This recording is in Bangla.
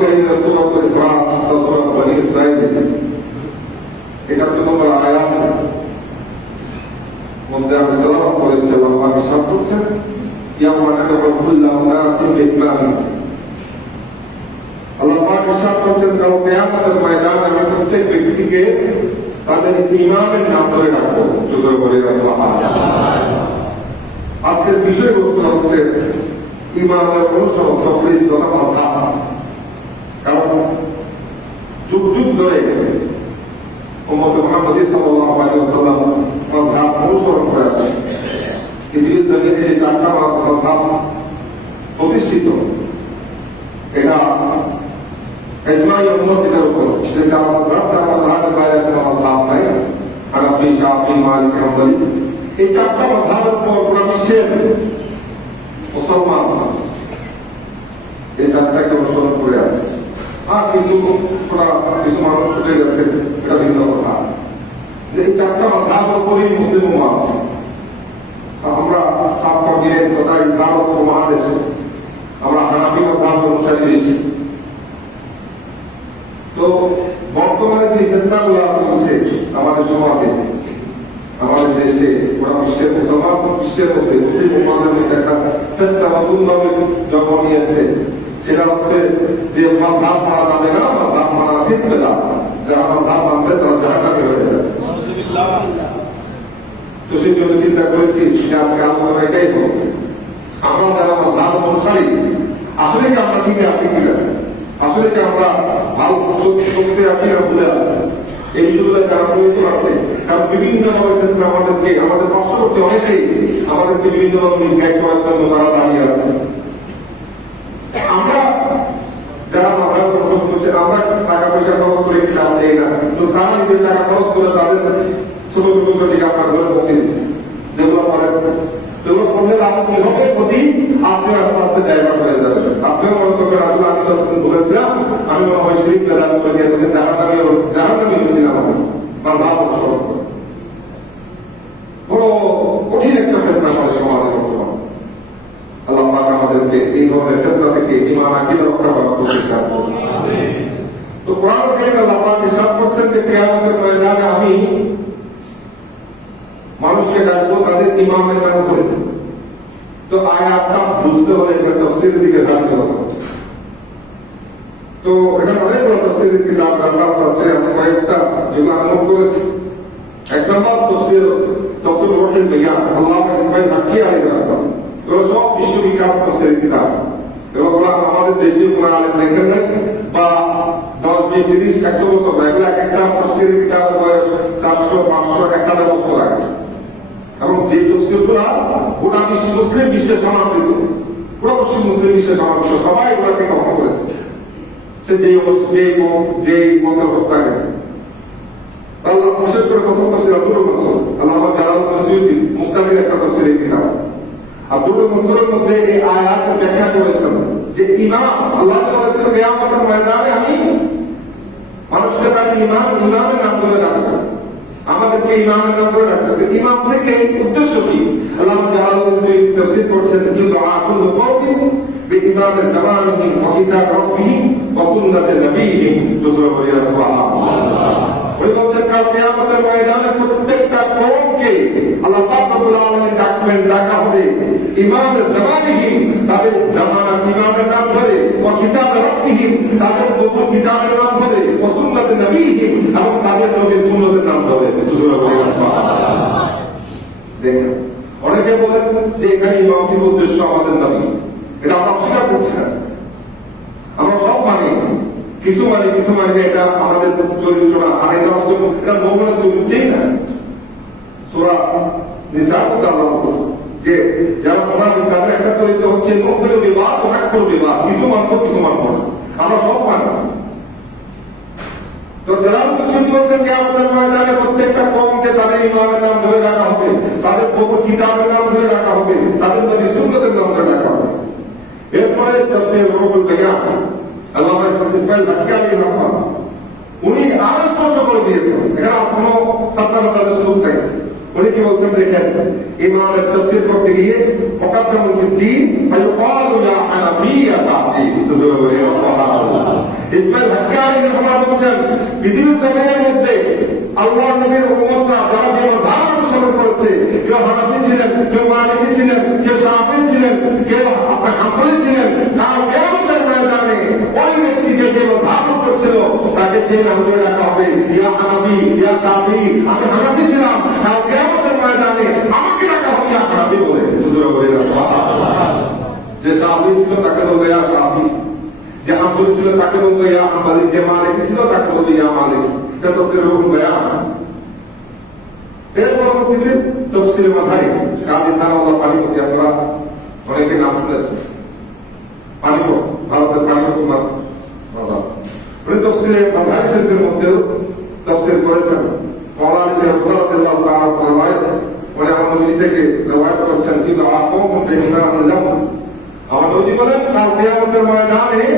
কারীমের সূরা ইসরা সূরা বনী ইসরাঈল 71 নম্বর আয়াত মধ্যে আমি তেলাওয়াত করেছি। আল্লাহ ইরশাদ করছেন ইয়াওমা নাদ'উ কুল্লা উনাসিন বিইমামিহিম। আল্লাহ পাক ইরশাদ করছেন কাল কিয়ামতের ময়দানে আমি প্রত্যেক ব্যক্তিকে তাদের ইমামের নাম ধরে ডাকবো। জোরে বলে সুবহানাল্লাহ। আজকের বিষয়বস্তু হচ্ছে ইমামের অনুসরণ তকলিদ তথা মাযহাব। কারণ যুগ যুগ ধরে উম্মত মুহাম্মদ সাল্লাল্লাহু আলাইহি ওয়াসাল্লাম মাযহাব অনুসরণ করে আসছে। পৃথিবীর জমিনে যে চারটা মাযহাব প্রতিষ্ঠিত, এটা ইজমাই উম্মতের উপর যে চার মাযহাবের বাইরে কোনো মাযহাব নাই। হানাফি, শাফি, মালিকি, হাম্বলি, এই চারটা মাযহাবের উপর পুরো বিশ্বের মুসলমান এই চারটাকে অনুসরণ করে আছে। আর কিছু মানুষ ছুটে গেছে, এটা ভিন্ন কথা। এই চারটা মাযহাবের উপরই মুসলিম উম্মাহ আছে। আমরা সাত কবিরে তথা ভারত মহাদেশে আমরা হানাফি মাযহাব অনুসারী বেশি। তো বর্তমানে যে ফিতনাগুলো চলছে আমাদের সমাজে, আমাদের দেশে, পুরো বিশ্বের মুসলমান বিশ্বের মধ্যে মুসলিম উম্মাহদের মধ্যে একটা ফিতনা নতুনভাবে জন্ম নিয়েছে। সেটা হচ্ছে যে মাযহাব মানা যাবে না, মাযহাব মানা শিরক বিদআত। যারা মাযহাব মানবে তারা জাহান্নামী হয়ে যাবে। তো সেই জন্য চিন্তা করেছি যে আজকে আলোচনা এটাই হবে। আমরা যারা মাযহাব অনুসারী আসলে কি আমরা ঠিক আছি কিনা, আসলে কি আমরা ভালো শক্তি আছি না ভুলে আছি, এই বিষয়গুলো যারা প্রয়োজন আছে। কারণ বিভিন্নভাবে ক্ষেত্রে আমাদের পার্শ্ববর্তী অনেকেই আমাদেরকে বিভিন্নভাবে মিসগাইড করার জন্য তারা দাঁড়িয়ে আছে। আমরা যারা মাযহাব অনুসরণ করছে, আমরা টাকা পয়সা খরচ করে ইসলাম দেই না, তো তারা নিজের টাকা খরচ করে তাদের ছোট ছোট ছোটিকে আপনার ঘরে পৌঁছে দিচ্ছে। যেগুলো করেন সেগুলো করলে আপনি হবে প্রতি আপনি আস্তে আস্তে ড্রাইভার হয়ে যাবেন। আপনিও মনে করবেন আসলে আমি তো বলেছিলাম, আমি মনে হয় শিরিক বেদাত করে দিয়ে জাহান্নামী হচ্ছিলাম আমি মাযহাব অনুসরণ করে। বড় কঠিন একটা ফিতনা আমাদের সমাজে বর্তমান। আল্লাহ পাক আমাদেরকে এই ধরনের ফিতনা থেকে ঈমান আকীদা রক্ষা করার তৌফিক দান করুন। তো কোরআন থেকে আল্লাহ পাক ইরশাদ করছেন যে কিয়ামতের ময়দানে আমি মানুষকে ডাকবো তাদের ইমামের নাম ধরে। তো আয়াতটা বুঝতে হলে একটা তাফসীরের দিকে জানতে হবে। তো এখানে অনেকগুলো তাফসীরের কিতাব আছে, আমি কয়েকটা যেগুলো আমি নোট করেছি। এক নম্বর তাফসীর রহিম ভাইয়া আল্লামা ইসমাঈল মাক্কি আলাইহিস সালাম, এগুলো সব বিশ্ববিখ্যাত তাফসীরের কিতাব। এগুলো আমাদের দেশে কোনো আলেম লেখেন নাই, বা 10, 20, 30, 100 বছর না। এগুলো এক একটা তাফসীরের কিতাবের বয়স 400, 500, 1000 বছর আগে। এবং যে তফসিরগুলো গোটা মুসলিম বিশ্বে সমাদৃত, পুরো মুসলিম বিশ্বে সমাদৃত, সবাই এগুলোকে গ্রহণ করেছে। সে যেই মতের হত্যাকে আল্লাহ বিশেষ করে প্রথম তাফসীর আব্দুল মাসউদ আল্লামা জালালউদ্দিন সুয়ুতী মুস্তাকিল একটা তাফসীরের কিতাব। আব্দুল মাসউদের মধ্যে এই আয়াতের ব্যাখ্যা করেছেন যে ইমাম আল্লাহ বলেছেন কিয়ামতের ময়দানে আমি মানুষকে তার ইমামের নাম ধরে ডাকবো, আমাদেরকে ইমামের নাম ধরে রাখতে হবে। ইমাম থেকে উদ্দেশ্য কি? আল্লাহ জালালউদ্দিন সুয়ুতী তাফসীর করছেন ইউদআ কুল্লু কওমিন বিইমামি জামানিহি ওয়া কিতাব রাব্বিহি ওয়া সুন্নাতি নবিয়িহি। সুবহানাল্লাহ। ওই বলছেন কাল কিয়ামতের ময়দানে প্রত্যেকটা কওমকে আল্লাহ পাক রব্বুল আলামিন ডাকবেন, ডাকা হবে ইমামের জামানিহি, তাদের জামানার ইমামের নাম ধরে, ওয়া কিতাব রাব্বিহি, তাদের প্রভুর কিতাবের নাম ধরে, ওয়া সুন্নাতি নবিয়িহি, এবং তাদের নবীর সুন্নতের নাম ধরে। দেখেন অনেকে বলেন যে এখানে ইমামতির উদ্দেশ্য আমাদের নবী, এটা আমরা স্বীকার করছি না। আমরা সব মানি, কিছু মানে এটা আমাদের চরিত্র না, আর এটা মোহাম্মদের চরিত্রই না। সূরা নিসা আল্লাহ যে যারা মুনাফিক তাদের একটা চরিত্র হচ্ছে মুখবিল বিবাহ ও আকফুর বিবাহ, কিছু মানবো কিছু মানবো না, আমরা সব মানি। তো যারা মুসলিম বলছেন কিয়ামতের ময়দানে প্রত্যেকটা কওমকে তাদের ইমামের নাম ধরে ডাকা হবে, তাদের প্রভুর কিতাবের নাম ধরে ডাকা হবে, তাদের নবীর সুন্নতের নাম ধরে ডাকা হবে। এরপরে তাফসীর রুহুল বায়ান আল্লামা ইসমাঈল মাক্কি আলাইহিস সালাম উনি আরো স্পষ্ট করে দিয়েছেন, এখানে কোনো সাবধানতার সুযোগ নেই। উনি কি বলছেন দেখেন, ইমামের তাফসীর করতে গিয়ে মুকাদ্দামুল দ্বীন ফায়ুকালু ইয়া হানাফি ইয়া শাফি। সুবহানাল্লাহ। পৃথিবীর জমিনের মধ্যে আল্লাহ নবীর উম্মতরা যারা যে ধারা অনুসরণ করেছে, কেউ হানাফি ছিলেন, কেউ মালিকি ছিলেন, কেউ শাফিঈ ছিলেন, কেউ আপনার হাম্বলি ছিলেন, কারণ কিয়ামতের ময়দানে ওই ব্যক্তি যে যে ধারণ করছিল তাকে সেই নাম ধরে রাখা হবে, ইয়া হানাফি, ইয়া শাফিঈ। আমি হানাফি ছিলাম, কারণ কিয়ামতের ময়দানে আমাকে রাখা হবে ইয়া হানাফি বলে। হুজুর বলে না সুবহানাল্লাহ। যে শাফিঈ ছিল তাকে বলবে ইয়া শাফিঈ, যে হাম্বলি ছিল তাকে বলবে ইয়া হাম্বলি, যে মালিকি ছিল তাকে বলবে ইয়া মালিকি। এটা তাফসীরের হুকুম বয়ান। এর পরবর্তীতে তাফসীরের মাথায় কাজী সানাউল্লাহ পানিপতি, আপনারা অনেকে নাম শুনেছেন। পানিপত, ভারতের পানিপত বাবা, উনি তাফসীরের মাথায় শরীফের মধ্যেও তাফসীর করেছেন। মাওলানা শেখ রাদিয়াল্লাহু তাআলা বলেন, উনি আমার নবী থেকে রওয়ায়াত করেছেন, কিন্তু আকওম বিহিমা লাম, আমার নবী বলেন কাল কিয়ামতের ময়দানে